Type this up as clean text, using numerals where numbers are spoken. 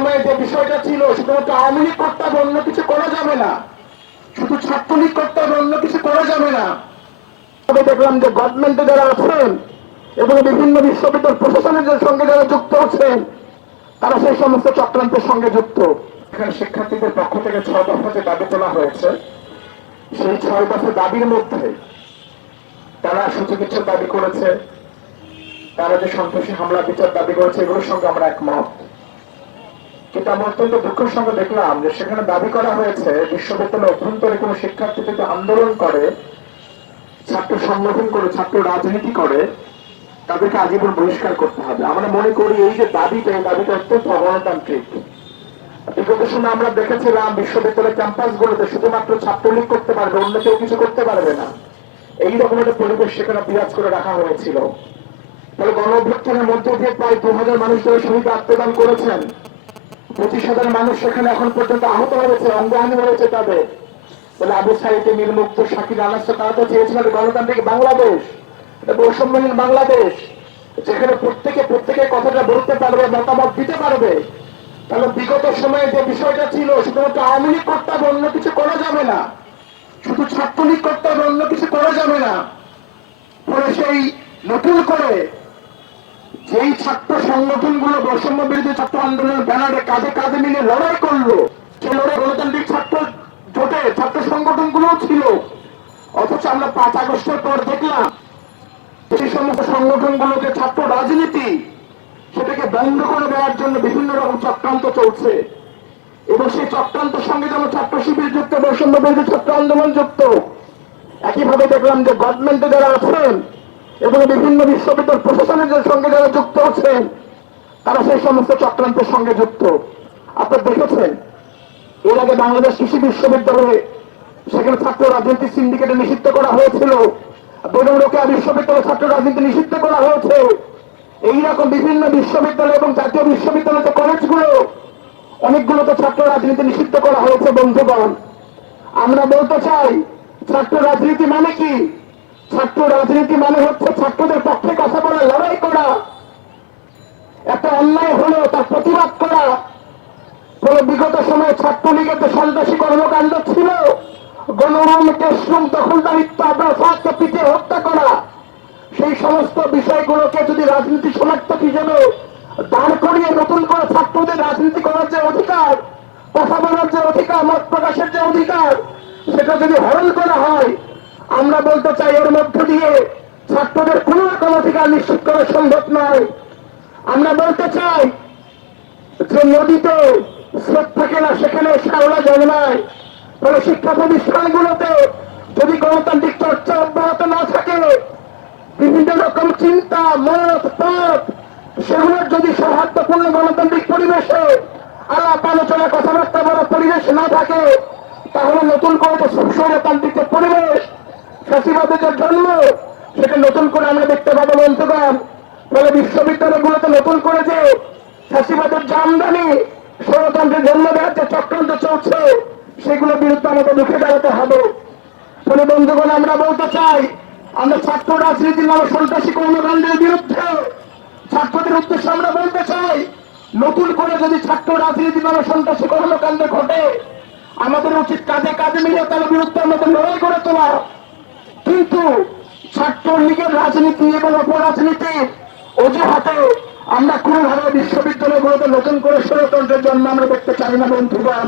সময়ে যে বিষয়টা ছিল শুধুমাত্র আওয়ামী লীগ করতে হবে, অন্য কিছু করা যাবে না, শুধু ছাত্রলীগ করতে হবে, অন্য কিছু করা যাবে না। তবে দেখলাম যে গভর্নমেন্টে যারা আছেন এবং বিভিন্ন বিশ্ববিদ্যালয় প্রশাসনের সঙ্গে যারা যুক্ত আছেন তারা সেই সমস্ত চক্রান্তের সঙ্গে যুক্ত। এখানে শিক্ষার্থীদের পক্ষ থেকে 6 দফা যে দাবি তোলা হয়েছে, সেই 6 দফা দাবির মধ্যে তারা সুচিকিৎসার দাবি করেছে, তারা যে সন্ত্রাসী হামলা বিচার দাবি করেছে, এগুলোর সঙ্গে আমরা একমত। কিন্তু আমরা অত্যন্ত দুঃখের সঙ্গে দেখলাম যে সেখানে দাবি করা হয়েছে বিশ্ববিদ্যালয়ের অভ্যন্তরে কোনো শিক্ষার্থী যদি আন্দোলন করে, ছাত্র সংগঠন করে, ছাত্র রাজনীতি করে, তাদেরকে আজীবন বহিষ্কার করতে হবে। আমরা মনে করি এই যে দাবিটা, এই দাবিটা অত্যন্ত অগণতান্ত্রিক। বিগত সময় আমরা দেখেছিলাম বিশ্ববিদ্যালয় ক্যাম্পাসগুলোতে শুধুমাত্র ছাত্রলীগ করতে পারবে, অন্য কেউ কিছু করতে পারবে না, এইরকম একটা পরিবেশ সেখানে বিরাজ করে রাখা হয়েছিল। তাহলে গণ অভ্যুত্থানের মধ্য দিয়ে প্রায় 2000 মানুষ যারা শহীদ আত্মদান করেছেন, 25,000 মানুষ সেখানে এখন পর্যন্ত আহত হয়েছে, অঙ্গহানি হয়েছে তাদের। তাহলে আবু সাইদে, মীর মুগ্ধ, শাকির আনাস, তারা তো চেয়েছিলেন গণতান্ত্রিক বাংলাদেশ, বৈষম্যহীন বাংলাদেশ, যেখানে প্রত্যেকে কথাটা বলতে পারবে, মতামত দিতে পারবে। তাহলে বিগত সময়ে যে বিষয়টা ছিল শুধুমাত্র আওয়ামী লীগ করতে হবে, অন্য কিছু করা যাবে না, শুধু ছাত্রলীগ করতে হবে, অন্য কিছু করা যাবে না। ফলে সেই নতুন করে যেই ছাত্র সংগঠনগুলো বৈষম্য বিরোধী ছাত্র আন্দোলনের ব্যানারে কাঁধে কাঁধে মিলে লড়াই করলো, সেই লড়াই গণতান্ত্রিক ছাত্র জোটে ছাত্র সংগঠনগুলো ছিল। অথচ আমরা 5 আগস্টের পর দেখলাম সেই সমস্ত সংগঠনগুলোকে ছাত্র রাজনীতি সেটাকে বন্ধ করে দেওয়ার জন্য বিভিন্ন রকম চক্রান্ত চলছে, এবং সেই চক্রান্তের সঙ্গে যেমন ছাত্র শিবির যুক্ত, বৈষম্য বিরোধী ছাত্র আন্দোলন যুক্ত। একইভাবে দেখলাম যে গভর্নমেন্টে যারা আছেন এবং বিভিন্ন বিশ্ববিদ্যালয় প্রশাসনের সঙ্গে যারা যুক্ত আছেন তারা সেই সমস্ত চক্রান্তের সঙ্গে যুক্ত। আপনারা দেখেছেন এর আগে বাংলাদেশ কৃষি বিশ্ববিদ্যালয়ে সেখানে ছাত্র রাজনীতি সিন্ডিকেটে নিষিদ্ধ করা হয়েছিল, বেগম রোকেয়া বিশ্ববিদ্যালয়ে ছাত্র রাজনীতি নিষিদ্ধ করা হয়েছে। এইরকম বিভিন্ন বিশ্ববিদ্যালয় এবং জাতীয় বিশ্ববিদ্যালয় কলেজগুলো অনেকগুলোতে ছাত্র রাজনীতি নিষিদ্ধ করা হয়েছে। বন্ধুগণ, আমরা বলতে চাই ছাত্র রাজনীতি মানে কি? ছাত্র রাজনীতি মানে হচ্ছে ছাত্রদের পক্ষে কথা বলা, লড়াই করা, একটা অন্যায় হলো তার প্রতিবাদ করা। ফলে বিগত সময়ে ছাত্রলীগের যে সন্ত্রাসী কর্মকাণ্ড ছিল, গণরুম, কেশরুম, দখলদারিত্ব, আগ্রাসনকে পিটিয়ে হত্যা করা, সেই সমস্ত বিষয়গুলোকে যদি রাজনীতি সমর্থক হিসেবে দাঁড় করিয়ে নতুন করে ছাত্রদের রাজনীতি করার যে অধিকার, কথা বলার যে অধিকার, মত প্রকাশের যে অধিকার, সেটা যদি হরণ করা হয়, আমরা বলতে চাই এর মধ্য দিয়ে ছাত্রদের কোন রকম অধিকার নিশ্চিত করা সম্ভব নয়। আমরা বলতে চাই যে নদীতে স্রোত থাকে না, সেখানে শ্যাওলা জন্মায়। ফলে শিক্ষা প্রতিষ্ঠানগুলোতে যদি গণতান্ত্রিক চর্চা অব্যাহত না থাকে, বিভিন্ন রকম চিন্তা, মত, পথ, সেগুলোর যদি সৌহার্দ্যপূর্ণ গণতান্ত্রিক পরিবেশে আলাপ আলোচনা, কথাবার্তা বলার পরিবেশ না থাকে, তাহলে নতুন করে যে স্বৈরতান্ত্রিক পরিবেশ, ফ্যাসিবাদের যে জন্ম, সেটা নতুন করে আমরা দেখতে পাবো। বন্ধুগণ, ফলে বিশ্ববিদ্যালয়গুলোতে নতুন করে যে ফ্যাসিবাদের যে আমদানি, স্বৈরতন্ত্রের জন্ম দেওয়ার যে চক্রান্ত চলছে, সেগুলোর বিরুদ্ধে আমাদের রুখে দাঁড়াতে হবে। ফলে বন্ধুগণ, আমরা বলতে চাই আমরা ছাত্র রাজনীতির নামে সন্ত্রাসী কর্মকাণ্ডের বিরুদ্ধে ছাত্রদের উদ্দেশ্যে আমরা বলতে চাই, নতুন করে যদি ছাত্র রাজনীতির নামে সন্ত্রাসী কর্মকাণ্ড ঘটে, আমাদের উচিত কাঁধে কাঁধে মিলে তার বিরুদ্ধে আমাদের লড়াই করে তোলা। কিন্তু ছাত্রলীগের রাজনীতি এবং অপরাজনীতির অজুহাতে আমরা কোনোভাবে বিশ্ববিদ্যালয়গুলোতে নতুন করে স্বৈরতন্ত্রের জন্ম আমরা দেখতে চাই না। বন্ধুগণ,